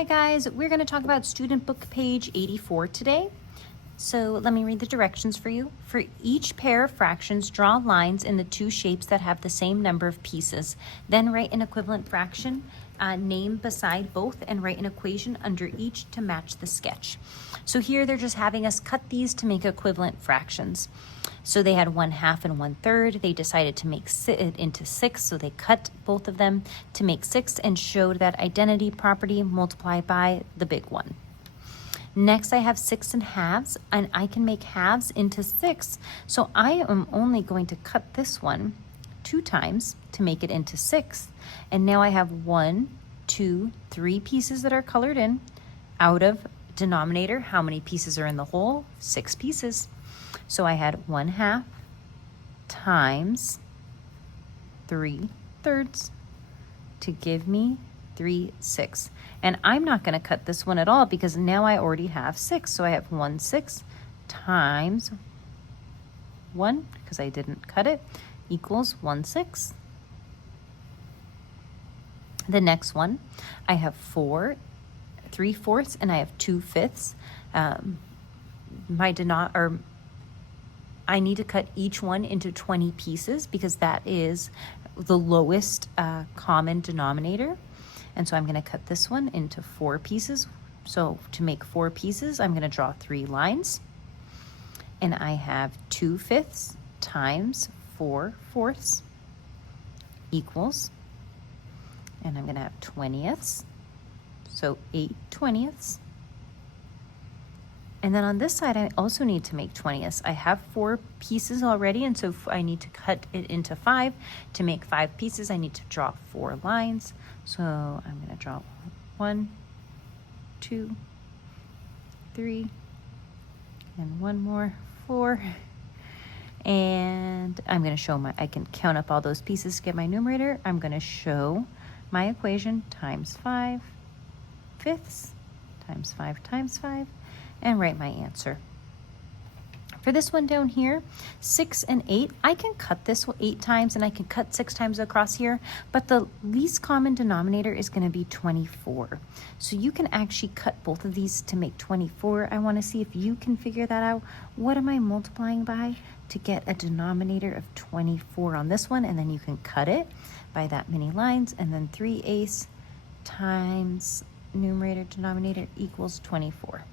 Hi guys, we're going to talk about student book page 84 today. So let me read the directions for you. For each pair of fractions, draw lines in the two shapes that have the same number of pieces. Then write an equivalent fraction name beside both and write an equation under each to match the sketch. So here they're just having us cut these to make equivalent fractions. So they had 1/2 and 1/3. They decided to make it into 6, so they cut both of them to make 6 and showed that identity property multiplied by the big one. Next, I have 6 and halves, and I can make halves into 6. So I am only going to cut this one 2 times to make it into 6. And now I have 1, 2, 3 pieces that are colored in. Out of denominator, how many pieces are in the whole? 6 pieces. So I had 1/2 times 3/3 to give me 3/6. And I'm not going to cut this one at all because now I already have 6. So I have 1/6 times 1, because I didn't cut it, equals 1/6. The next one, I have 4 3/4 and I have 2/5. I need to cut each one into 20 pieces because that is the lowest common denominator. And so I'm going to cut this one into 4 pieces. So to make 4 pieces, I'm going to draw 3 lines. And I have 2/5 times 4/4 equals, and I'm going to have 20ths, so 8/20. And then on this side, I also need to make 20ths. I have 4 pieces already, and so I need to cut it into 5. To make 5 pieces, I need to draw 4 lines. So I'm going to draw 1, 2, 3, and one more, 4. And I'm going to show I can count up all those pieces to get my numerator. I'm going to show my equation times 5/5 times 5 times 5. And write my answer. For this one down here, 6 and 8, I can cut this 8 times and I can cut 6 times across here, but the least common denominator is going to be 24. So you can actually cut both of these to make 24. I want to see if you can figure that out. What am I multiplying by to get a denominator of 24 on this one? And then you can cut it by that many lines, and then 3/8 times numerator denominator equals 24.